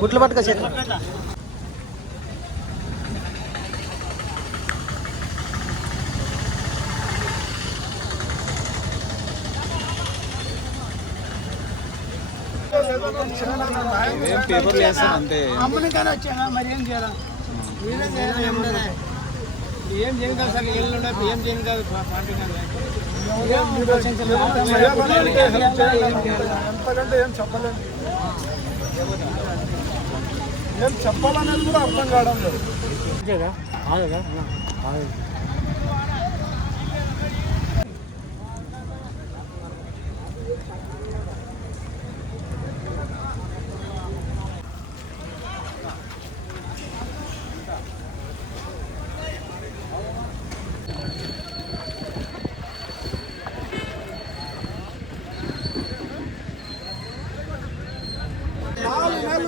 గుట్లు పట్టుకో చేతులు ఏం పేపర్లు వేస్తాను అంతే. అమ్మనికైనా వచ్చానా? మరి ఏం చేయాలా? ఏం చేయను కాదు సార్ ఏళ్ళు ఉండే ఏం చేయను కాదు పార్టీ కాదు? ఎంతకంటే ఏం చెప్పలేము ఏం చెప్పాలనేది కూడా అర్థం కావడం లేదు.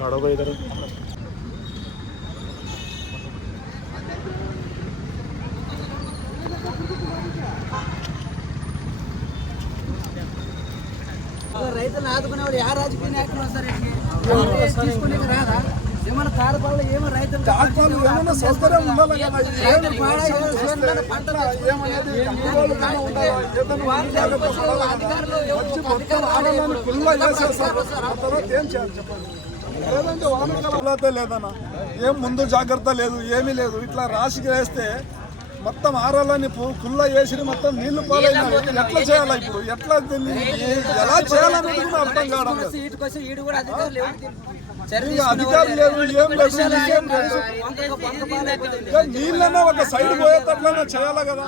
काढ़ो भाई इधर ರೈತನ ಆದ್ಮೇಲೆ ಅವ್ರು ಯಾವ ರಾಜಕೀಯ ನಾಯಕರು ಸರ್ ಇಟ್ಟಿಗೆ వచ్చి మార్కెట్ మార్కెట్ చైర్మన్ చూడ రైతులు ఆదుకునేవాడు ఏ రాజకీయ నాయకులు వస్తారు తీసుకునే రాదా ఏమన్నా కారపాలలో ఏమో రైతులు డాక్టర్లు ఏమన్నా సౌకర్యం ఉండాలి? కదా ఏం ఎట్లా ఏమనేది అందుబాటులో కానీ ఉండాలా? ఏదైనా ఉండాలి? కదా ఉండాలి? కదా? వచ్చి మొత్తం ఆడవాళ్ళని ఫుల్గా చేసేస్తారు ఆ తర్వాత ఏం చేయాలి చెప్పండి? లేదంటే వానకాలం లేదన్నా. ఏం ముందు జాగ్రత్త లేదు ఏమీ లేదు. ఇట్లా రాశికి వేస్తే మొత్తం ఆరాలని కుల్ల వేసి మొత్తం నీళ్ళు పాలైన ఎట్లా చేయాలా ఇప్పుడు? ఎట్లా ఎలా చేయాలనేది కూడా అర్థం కావడం అధికారం లేదు? ఏం లేదు నీళ్ళన్నా ఒక సైడ్ పోయేటట్లన్నా చేయాలి కదా?